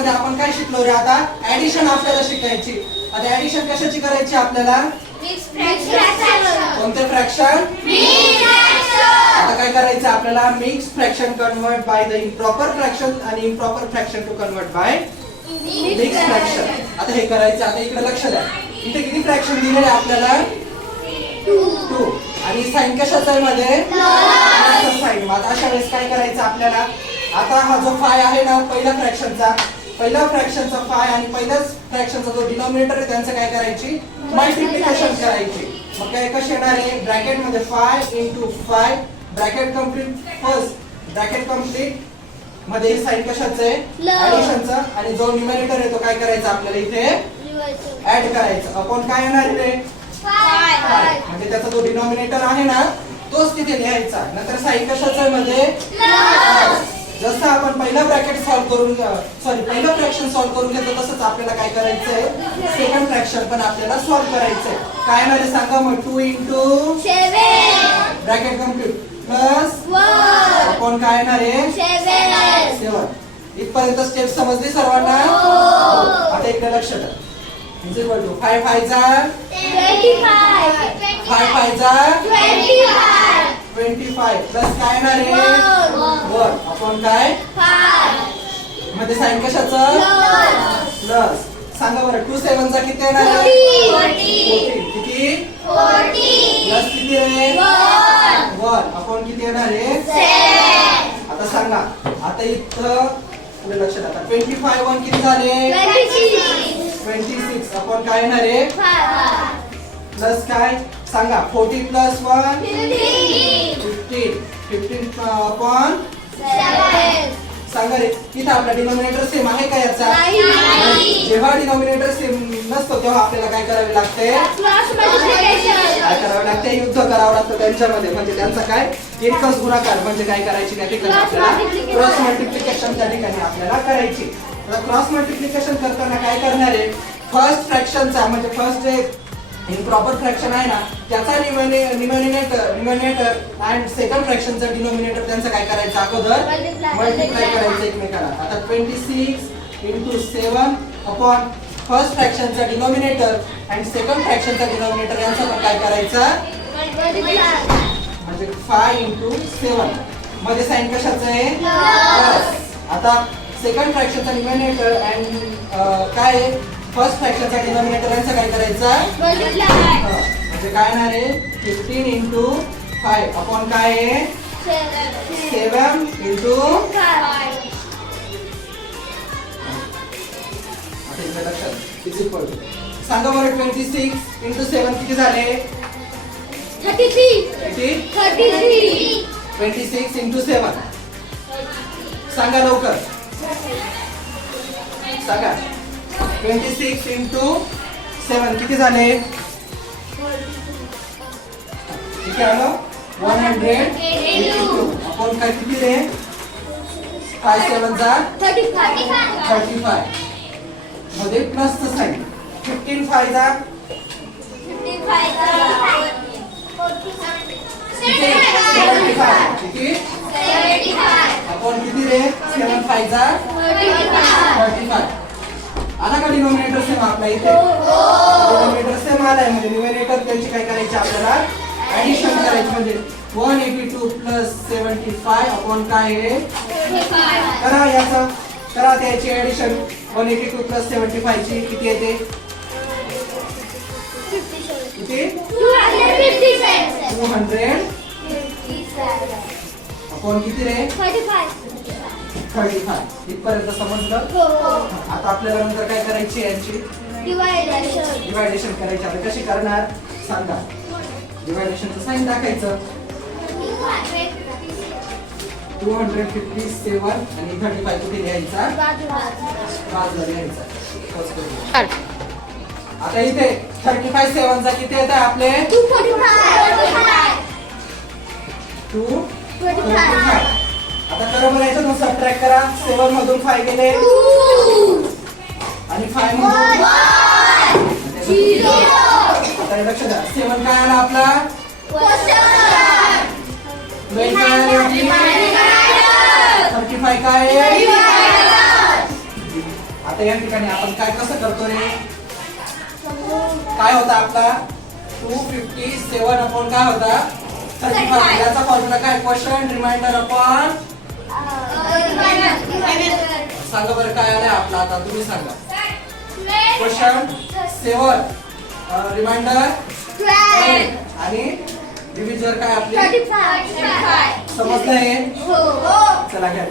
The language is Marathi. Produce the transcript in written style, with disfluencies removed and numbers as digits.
मध्ये आपण काय शिकलो रे? आता ऍडिशन आपल्याला शिकायची. आता ऍडिशन कशाची करायची आपल्याला? कोणते फ्रॅक्शन? आता काय करायचं आपल्याला? Mix fraction convert by the improper fraction आणि improper fraction to convert by mix fraction. आता हे करायचं. आता इकडे लक्ष द्या. इथे किती फ्रॅक्शन दिलेले आपल्याला? 2. आणि साइन कशाचा आहे मध्ये? साइन. आता अशा वेळेस काय करायचं आपल्याला? आता हा जो फाय आहे ना पहिल्या फ्रॅक्शनचा फाय आणि पहिल्याच फ्रॅक्शनचा जो डिनॉमिनेटर आहे त्यांचं काय करायची? मल्टिप्लिकेशन करायची. मग काय कशी येणार आहे? ब्रॅकेट मध्ये 5 into 5 bracket complete. First bracket complete मध्ये साइन कशाचं आहे? ऍडिशनचा. आणि जो न्यूमरेटर आहे तो काय करायचा आपल्याला इथे? ऍड करायचा. अपॉन काय येणार रे? 5. म्हणजे त्याचा जो डिनॉमिनेटर आहे ना तोच तिथे लिहायचा. नंतर साइन कशाचं आहे मध्ये? जसं आपण पहिला ब्रॅकेट सॉल्व्ह करून पहिलं फ्रॅक्शन सॉल्व्ह करून घेतो तसंच आपल्याला काय करायचंय? सेकंड फ्रॅक्शन पण आपल्याला सॉल्व्ह करायचंय. काय येणार आहे सांगा मग? 2 into 7 bracket complete plus 1 upon काय येणार आहे? 7. इथपर्यंत स्टेप समजली सर्वांना? आता इकडे लक्ष द्या. इज इक्वल टू 5 5 जा 25 5 5 जा 25 प्लस काय येणार आहे? 1 अपॉन काय? 5 मध्ये साइन कशाचं? प्लस. सांगा बरं 2 7 चा किती येणार आहे? 14. किती? 40 प्लस किती रे? 1 अपॉन किती येणार आहे? 7. आता सांगा. आता इथं पुढे लक्ष द्या. 25 1 किती झाले? 26 अपॉन काय येणार आहे? 5 प्लस काय? सांगा 40 प्लस 1 15 अपॉन 7. सांगा रे. इथं आपला डिनॉमिनेटर सेम आहे का याचा? जेव्हा डिनॉमिनेटर सेम नसतो तेव्हा आपल्याला काय करावे लागते? काय करावे लागते? युद्ध करावं लागतं त्यांच्यामध्ये. म्हणजे त्यांचा काय? एकच गुणाकार म्हणजे काय करायची त्या ठिकाणी आपल्याला? क्रॉस मल्टिप्लिकेशन त्या ठिकाणी आपल्याला करायची. क्रॉस मल्टिप्लिकेशन करताना काय करणार आहे? फर्स्ट फ्रॅक्शनचा म्हणजे फर्स्ट जे इम्प्रॉपर फ्रॅक्शन आहे ना त्याचा न्यूमरेटर आणि सेकंड फ्रॅक्शनचा डिनॉमिनेटर त्यांचं काय करायचं? अगोदर मल्टिप्लाय करायचं एकमेकांना. आता 26 into 7 अपॉन फर्स्ट फ्रॅक्शनचा डिनॉमिनेटर आणि सेकंड फ्रॅक्शनचा डिनॉमिनेटर यांचं पण काय करायचं? म्हणजे 5 into 7 मध्ये साइन कशाचं आहे? प्लस. आता सेकंड फ्रॅक्शनचा डिनॉमिनेटर आणि काय आहे? फर्स्ट फ्रॅक्शनचा डिनॉमिनेटर यांचं काय करायचं? म्हणजे काय येणार आहे? 15 into 5 अपॉन काय आहे? 7 into 5. आता इकडे लक्षात इज इक्वल टू. सांगा बरं 26 into 7 किती झाले? 33. 26 into 7 सांगा लवकर. सांगा 26 into 7 किती झाले? किती आलं? 182 आपण काय किती रे? 5 7 जा 35 मध्ये प्लस चं साइन. 15 5 जा 75 किती? आपण किती रे? 7 5 जा 35. आला का डिनॉमिनेटर सेम आपला इथे? डिनॉमिनेटर सेम आलाय म्हणजे न्यूमरेटर त्यांची काय करायची आपल्याला? ऍडिशन करायची. म्हणजे 182 प्लस 75 अपॉन काय आहे? करा याचं. करा त्याची ऍडिशन. 182 प्लस 75 ची किती येते? किती? 200 अपॉन किती रे? 35. इथपर्यंत समजलं? आता आपल्याला नंतर काय करायची? यांची डिवायडेशन करायची. आता कशी करणार सांगा? डिवायडेशनचं साइन टाकायचं. 257 आणि 35 कुठे लिहायचा? बाजूला लिहायचा. आता इथे 35 7 चा किती येत आहे आपले? 245. आता करा बरं याच्यातून सबट्रॅक्ट करा. 7 मधून 5 गेले आणि 5 मधून 0. आता लक्ष द्या. 7 काय आला आपला? 9 काय आला? 35 काय आहे? आता या ठिकाणी आपण काय कसं करतो रे? काय होता आपला 257 अपॉन काय होता 35. याचा फॉर्म्युला काय? क्वेश्चन रिमाइंडर अपॉन सांगा बरं काय आलंय आपला आता तुम्ही सांगा. क्वेश्चन 7 रिमाइंडर 12 आणि डिव्हिजन काय आपली 35. समजलंय? चला घ्या.